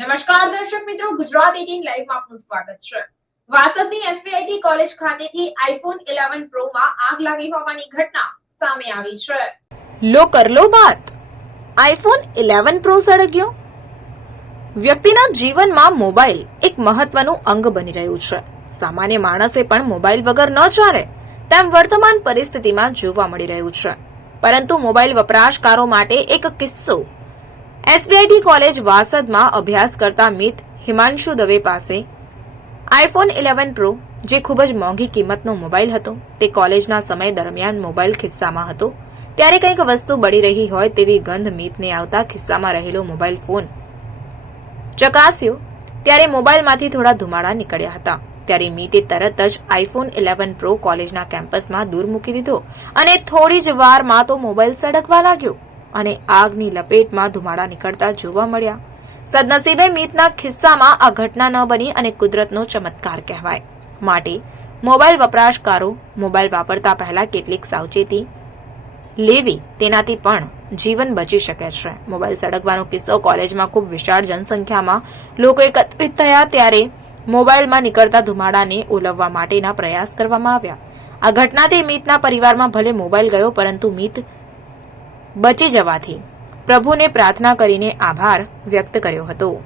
દર્શક મિત્રો, ગુજરાત 18 લાઈવમાં આપનું સ્વાગત છે. વાસદની એસવીઆઈટી કોલેજ ખાતેથી આઈફોન 11 પ્રો માં આગ લાગી હોવાની ઘટના સામે આવી છે. લો કરલો વાત. આઈફોન 11 પ્રો સળગ્યો. વ્યક્તિના જીવનમાં મોબાઈલ એક મહત્વનું અંગ બની રહ્યું છે. સામાન્ય માણસે પણ મોબાઈલ વગર ન ચાલે તેમ વર્તમાન પરિસ્થિતિમાં જોવા મળી રહ્યું છે. પરંતુ મોબાઈલ વપરાશકારો માટે એક કિસ્સો એસબીઆઈટી કોલેજ વાસદમાં અભ્યાસ કરતા મિત હિમાંશુ દવે પાસે આઈફોન 11 પ્રો, જે ખૂબ જ મોંઘી કિંમતનો મોબાઈલ હતો, તે કોલેજના સમય દરમિયાન મોબાઈલ ખિસ્સામાં હતો. ત્યારે કંઈક વસ્તુ બળી રહી હોય તેવી ગંધ મીતને આવતા ખિસ્સામાં રહેલો મોબાઈલ ફોન ચકાસ્યો. ત્યારે મોબાઈલમાંથી થોડા ધુમાડા નીકળ્યા હતા. ત્યારે મીતે તરત જ આઈફોન 11 પ્રો કોલેજના કેમ્પસમાં દૂર મૂકી દીધો અને થોડી જ વારમાં તો મોબાઈલ સડકવા લાગ્યો. અને આગની લપેટમાં ધુમાડા નીકળતા જોવા મળ્યા. સદનસીબે મીતના ખિસ્સામાં આ ઘટના ન બની અને કુદરતનો ચમત્કાર કહેવાય. માટે મોબાઈલ વપરાશકારો મોબાઈલ વાપરતા પહેલા કેટલીક સાવચેતી લેવી તેનાથી પણ જીવન બચી શકે છે. મોબાઈલ સળગવાનો કિસ્સો કોલેજમાં ખૂબ વિશાળ જનસંખ્યામાં લોકો એકત્રિત થયા ત્યારે મોબાઈલમાં નીકળતા ધુમાડાને ઓલવવા માટેના પ્રયાસ કરવામાં આવ્યા. આ ઘટનાથી મીતના પરિવારમાં ભલે મોબાઈલ ગયો પરંતુ મીત બચી જવાથી પ્રભુને પ્રાર્થના કરીને આભાર વ્યક્ત કર્યો હતો.